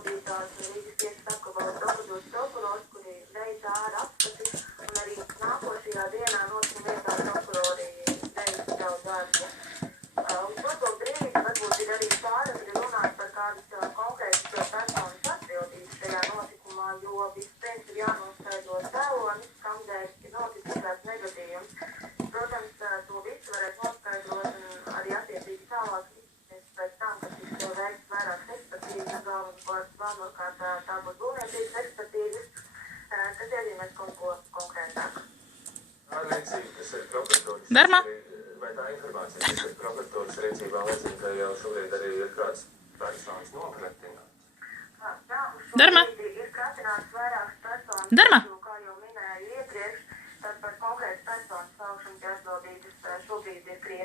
aizpildītās Rīgas tiesas apgabala prokurors, kuri veica ārapskati, un arī nākošajā dienā notikuma vietā prokurori veica savu darbu. Uz doto brīdi varbūt ir arī pāragri runāt par kādas konkrētas personas atbildības šajā notikumā, jo vispirms ir jānoskaidro cēlonis, kamdēļ ir noticis kāds negadījums. Protams, to visu varēs noskaidrot un arī attiecīgi tālāk pēc tam, kad tiks veikts vairākas ekspertīzes, galvenokārt tā būs būvniecības ekspertīzes, kas iezīmēs kaut ko konkrētāk. Tā liecība, kas ir prokuratūras, vai tā informācija, kas ir prokuratūras rīcībā, liecina, ka jau šobrīd arī ir kāds personas nokratināts? Jā, uz šobrīd ir kratināts vairākas personas, kā jau minēju iepriekš, tad par konkrētas personas saukšanas atbildības šobrīd ir krietni.